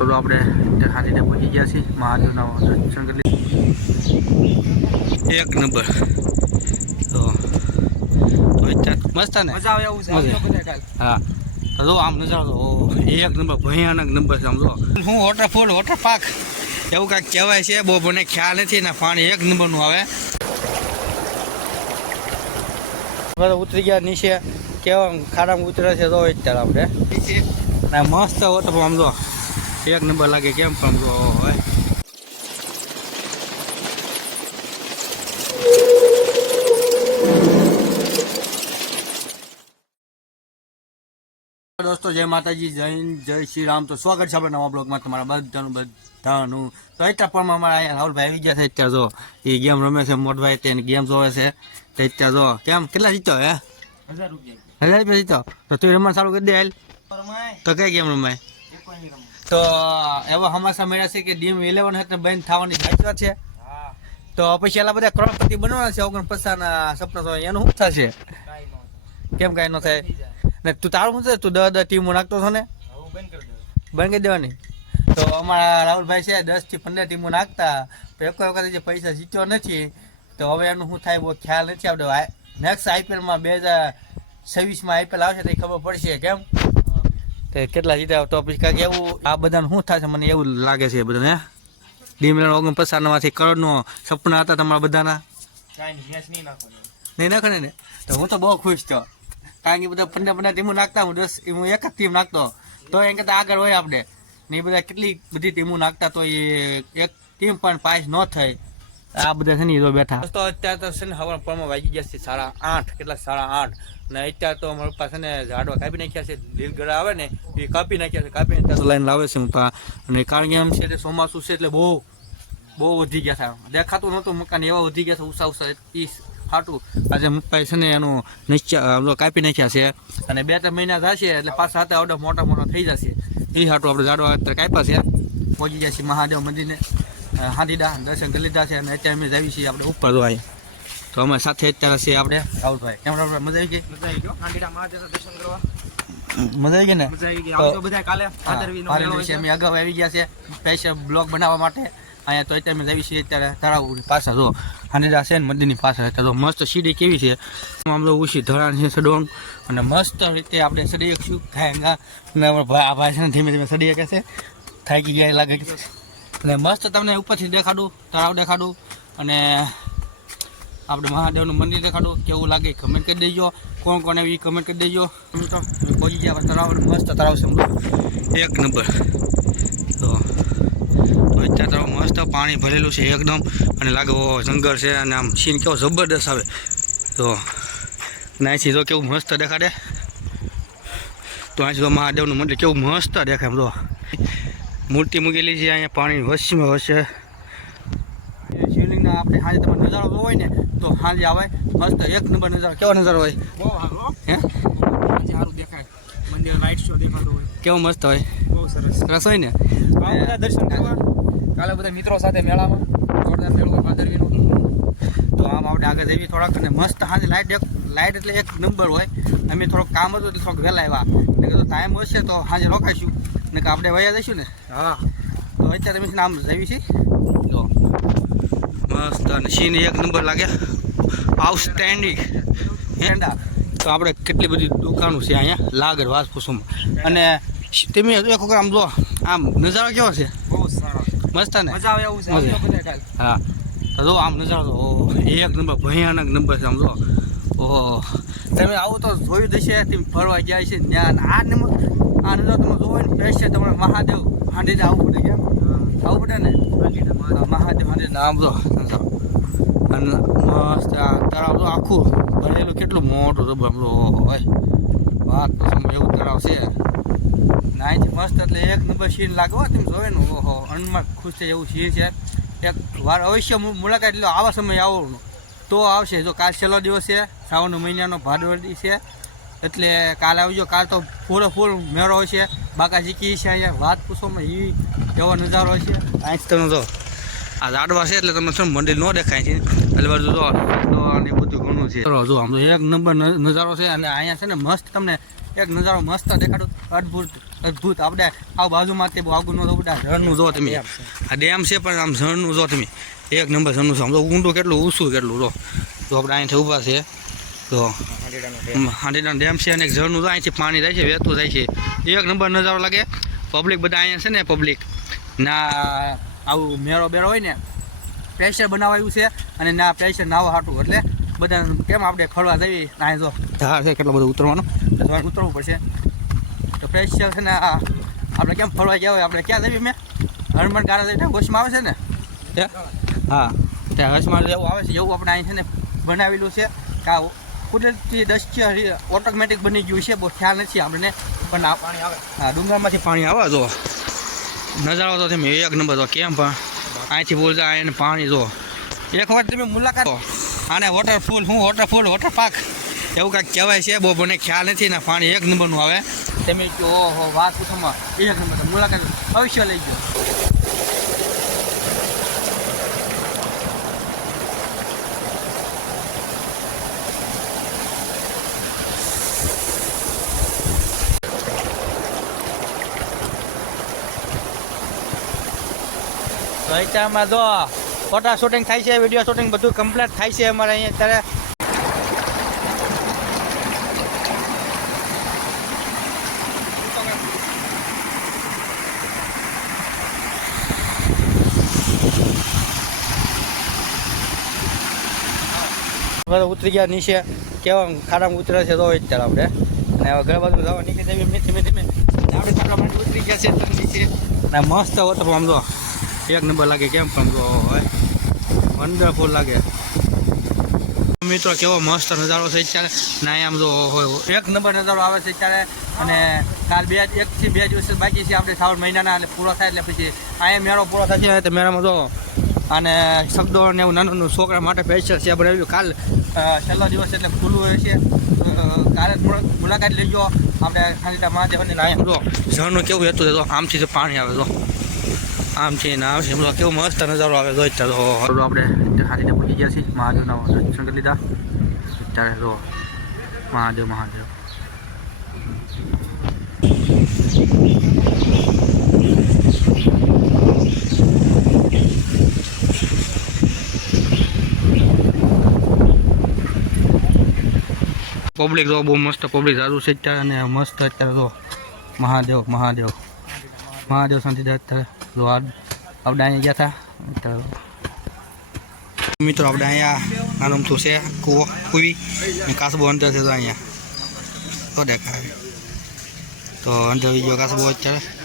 તો આપણે હાથીને પહોંચી ગયા છીએ. મહાદેવના દર્શન કરી. એક નંબર. તો મસ્ત ને? મજા આવે એવું છે. હા. તો આમ નજારો તો એક નંબર ભયાનક નંબર છે આમ જો. હું વોટરફોલ વોટર પાર્ક એવું કાંઈક કહેવાય છે. બહુ મને ખ્યાલ નથી ને પાણી એક નંબરનું આવે. ઉતરી ગયા નીચે. કેવા ખાડામાં ઉતરે છે તો અત્યારે આપણે. મસ્ત વોટરફોલ આમ જો. એક નંબર લાગે કેમ પણ જો દોસ્તો જય માતાજી જય જય શ્રી રામ. તો સ્વાગત છે આપણે નવા બ્લોગમાં તમારા બધાનું બધાનું. તો અત્યારે પણ અમારા અહીંયા રાહુલભાઈ આવી ગયા છે. અત્યારે જો એ ગેમ રમે છે મોટભાઈ તેને ગેમ જોવે છે. તો અત્યારે જો કેમ? કેટલા જીતો હે? હજાર રૂપિયા. હજાર રૂપિયા જીતો? તો તું રમવા ચાલુ કરી દે હાલ. તો કઈ ગેમ રમાય. તો એવા હમાસા મળ્યા છે કે ડીમ ઇલેવન હતી બંધ થવાની સાચવા છે. તો પછી એલા બધા કરોડપતિ બનવાના છે ઓગણપચાસ ના સપના તો એનું શું થશે? કેમ કાંઈ ન થાય? ને તું તારું શું તું દસ દસ ટીમો નાખતો છો ને? બંધ કરી દેવાની. તો અમારા રાહુલભાઈ છે દસથી પંદર ટીમો નાખતા. તો એક વખત જે પૈસા જીત્યો નથી તો હવે એનું શું થાય બહુ ખ્યાલ નથી આપણે નેક્સ્ટ આઈપીએલમાં બે હજાર છવ્વીસમાં આઈપીએલ આવશે તો ખબર પડશે કેમ? કેટલા જીત્યા ટોપિક કાંઈક એવું આ બધાને શું થશે મને એવું લાગે છે બધાને ડીમલેન્ડ ઓગણ પચાસમાંથી કરોડનો સપના હતા તમારા બધાના? નહીં, નાખો ને તો હું તો બહુ ખુશ છો. કારણ કે બધા પંદર પંદર ટીમો નાખતા હું દસ હું એક જ ટીમ નાખતો. તો એમ કરતાં આગળ હોય આપણે. ને એ બધા કેટલી બધી ટીમો નાખતા તો એ એક ટીમ પણ પાસ ન થઈ. આ બધા છે ને એ બેઠા. તો અત્યારે તો છે ને હવા પરમાં વાગી ગયા છે સાડા આઠ, કેટલા સાડા આઠ. ને અત્યારે તો અમારા પાસે ને ઝાડવા કાપી નાખ્યા છે લીલગડા આવે ને એ કાપી નાખ્યા છે કાપી અત્યારે લાઈન લાવે છે હું અને કારણ કે એમ છે એટલે ચોમાસું છે એટલે બહુ બહુ વધી ગયા હતા દેખાતું નહોતું મકાન એવા વધી ગયા હતા ઉષા ઉષા ઈ ફાટું આજે મકાઈ છે ને એનું નીચે કાપી નાખ્યા છે. અને બે ત્રણ મહિના થશે એટલે પાછા હાથે આવડે મોટા મોટા થઈ જશે. એ હાટું આપણે ઝાડવા કાપ્યા છે. પહોંચી છીએ મહાદેવ મંદિરને. અ, હાથીડા દર્શન કરી લીધા છે અને અત્યારે અમે જઈએ છીએ આપણે ઉપર જોવાય તો અમે સાથે અત્યારે છીએ આપણે રાહુલભાઈ કેમ રાહુલભાઈ મજા આવી ગઈ મજા આવી ગયો. હાંડીડા મહાદેવના દર્શન કરવા. મજા આવી ગઈ ને મજા આવી ગઈ. આવજો બધા કાલે. ભાદરવીનો હા, મેળો ભાદરવી છે. છે. અમે અગાઉ આવી ગયા છે સ્પેશિયલ બ્લોગ બનાવવા માટે અહીંયા તો અત્યારે અમે જઈએ છીએ અત્યારે તળાવ પાસે જો હાનેડા છે ને મંદિરની પાસે તો મસ્ત સીડી કેવી છે આમ તો ઉછી ધરાણ છે સડોંગ અને મસ્ત રીતે આપણે સડી શકશું ભાઈ આ ભાઈ છે ને ધીમે ધીમે સડી શકે છે થાકી ગયા લાગે અને મસ્ત તમને ઉપરથી દેખાડું, તળાવ દેખાડું અને આપણે મહાદેવનું મંદિર દેખાડું. કેવું લાગે કમેન્ટ કરી દેજો. કોણ કોને એવી કમેન્ટ કરી દેજો. મિત્રો પહોંચી ગયા તળાવ મસ્ત તળાવ છે એક નંબર. તો અત્યારે તળાવ મસ્ત પાણી ભરેલું છે એકદમ. અને લાગે જંગલ છે અને આમ સીન કેવો જબરદસ્ત આવે. તો અને સીધો કેવું મસ્ત દેખાડે. તો અહીંથી તો મહાદેવનું મંદિર કેવું મસ્ત દેખાય એમ તો મૂર્તિ મૂકેલી છે અહીંયા પાણી વસીમાં વસે શિવલિંગના આપણે સાંજે તમે નજારો જોવો હોય ને તો સાંજે આવે મસ્ત એક નંબર નજારો. કેવો નજારો હોય? બહુ સારું હે. સારું દેખાય. મંદિર લાઇટ શો દેખાતો હોય. કેવો મસ્ત હોય? બહુ સરસ. રસ હોય ને? બધા દર્શન કરવા. કાલે બધા મિત્રો સાથે મેળામાં. જોરદાર મેળો હોય ભાદરવીનો. તો આમ આપણે આગળ જઈએ થોડાક અને મસ્ત સાંજે લાઇટ એક લાઇટ એટલે એક નંબર હોય. અમે થોડોક કામ હતું એટલે થોડોક વહેલા આવ્યા. એટલે ટાઈમ હશે તો સાંજે રોકાઈશું. ને આપણે વયા જઈશું ને? હા. તો અત્યારે છે આમ જઈએ છીએ જો. મસ્ત અને સીન એક નંબર લાગે. આઉટસ્ટેન્ડિંગ હેન્ડા તો આપણે કેટલી બધી દુકાનો છે અહીંયા? લાગર વાસપુસુમાં. અને તમે એક વખત આમ જો આમ નજારો કેવો છે? બહુ સારો મસ્ત ને? મજા આવે એવું છે. હા. તો જો આમ નજારો ઓહો, એક નંબર ભયાનક નંબર છે આમ જો. ઓહો. તમે આવું તો જોયું જશે તમે ફરવા ગયા છે ત્યાં આ નંબર આ નજારો તમે જોવો ને બેસ્ટ છે તમારે મહાદેવ. હાંડી આવવું પડે કેમ? આવું પડે ને? મહાદેવ નામ જો નજારો અને મસ્ત આ તળાવ તો આખું ભરેલું, કેટલું મોટું જો ઓહો હોય વાત તો સમજ એવું તળાવ છે. નાઈથી મસ્ત એટલે એક નંબર સીન લાગે તમે જોવે ને. ઓહો અનમાં ખુશ થાય એવું સીન છે. એક વાર અવશ્ય મુલાકાત લો, આવા સમય આવો. તો આવશે. જો કાલ છેલ્લો દિવસ છે, શ્રાવણ મહિનાનો ભાદરવી છે. એટલે કાલ આવજો. કાલ તો ફૂલો ફૂલ મેળો હોય છે બાકા શીખી છે અહીંયા? વાત પૂછોમાં એ કેવો નજારો છે? અહીંથી તમે જો આ ઝાડવા છે એટલે તમને શું મંદિર ન દેખાય છે? એટલે બધું જો તો અને બધું ઘણું છે. જો આમ તો એક નંબર નજારો છે અને અહીંયા છે ને મસ્ત તમને એક નજારો મસ્ત દેખાડું. અદ્ભુત અદ્ભુત. આપણે આ બાજુમાં બહુ આગું ન બધા ઝરણનું જો તમે. આ ડેમ છે. પણ આમ ઝરણનું જો તમે. એક નંબર ઝરણનું છે. આમ તો ઊંડું કેટલું ઊંચું કેટલું જો. તો આપણે અહીંથી ઊભા છે. તો હાંડીના ડેમ. છે અને એક ઝરનું તો અહીંથી પાણી જાય છે વહેતું જાય છે. એક નંબર નજારો લાગે પબ્લિક બધા અહીંયા છે ને પબ્લિક ના આવું મેળો બેળો હોય ને પ્રેશર બનાવાયું છે અને ના પ્રેશર નાવા હાટું. એટલે બધા કેમ આપણે ફરવા જઈએ? અહીં જો ધાર છે કેટલો બધો ઉતરવાનો. તમારે ઉતરવું પડશે. તો પ્રેશર છે ને આપણે કેમ ફરવા ગયા હોય? આપણે ક્યાં જઈએ મેં હરમણ ગાળા જઈને હોશમાં આવે છે ને? હા. ત્યાં હસમાં જેવું આવે છે એવું આપણે અહીં છે ને બનાવેલું છે. કે આ કુદરતી દ્રશ્ય ઓટોમેટિક બની ગયું છે. બહુ ખ્યાલ નથી આપણને. પણ આ પાણી આવે. હા ડુંગરમાંથી પાણી આવે જો નજારો તો તમે એક નંબર તો કેમ પણ? અહીંથી બોલતા આને પાણી જો એક વાર તમે મુલાકાત. આને વોટરફોલ શું વોટરફોલ વોટર એવું કાંઈક કહેવાય છે. બહુ મને ખ્યાલ નથી ને પાણી એક નંબરનું આવે. તમે કહો ઓહો વાત પૂછોમાં એક નંબર. મુલાકાત અવશ્ય લઈ ગયો રહીચામાં જો ફોટા શૂટિંગ થાય છે વીડિયો શૂટિંગ બધું કમ્પ્લીટ થાય છે અમારે અહીંયા અત્યારે. બધા ઉતરી ગયા નીચે. કેવા ખાડામાં ઉતરે છે, તો અત્યારે આપણે. અને હવે ઘર બાજુ જવા નીકળી જઈએ, ધીમે ધીમે. આપણે ખાડા ઉતરી ગયા છે નીચે. અને મસ્ત હોતો આમ જો. એક નંબર લાગે કેમ પણ જો વન્ડરફુલ લાગે. મિત્રો, કેવો મસ્ત નજારો છે અત્યારે. ના આમ જો હોય. એક નંબર નજારો આવે છે અત્યારે. અને કાલ બે એકથી બે દિવસ બાકી છે આપણે શ્રાવણ મહિનાના એટલે પૂરો થાય એટલે પછી અહીંયા મેળો પૂરો થશે તો મેળામાં જો અને શબ્દો ને એવું નાનું છોકરા માટે સ્પેશિયલ છે. બનાવ્યું કાલ છેલ્લો દિવસ એટલે ખુલ્લું રહેશે. છે કાલે મુલા- મુલાકાત લેજો. આપણે ખાલી મહાદેવ અને અહીંયા જો, ઝરણું કેવું હતું આમથી પાણી આવે તો આમથી ને આમ છે. એમનો કેવો મસ્ત નજારો આવે તો અત્યારે તો આપણે ખાલીને પહોંચી ગયા છીએ. મહાદેવના દર્શન કરી લીધા. અત્યારે જો મહાદેવ મહાદેવ. પબ્લિક જો બહુ મસ્ત પબ્લિક સારું છે અત્યારે અને મસ્ત અત્યારે તો મહાદેવ મહાદેવ. મહાદેવ શાંતિદાસ આ આપણે અહીંયા ગયા હતા મિત્રો, આપણે અહીંયા નાનું અમથું છે, કૂવો, કૂવી અને કાસબો અંદર છે તો અહીંયા. તો દેખાય. તો અંદર બીજો કાસબો અત્યારે.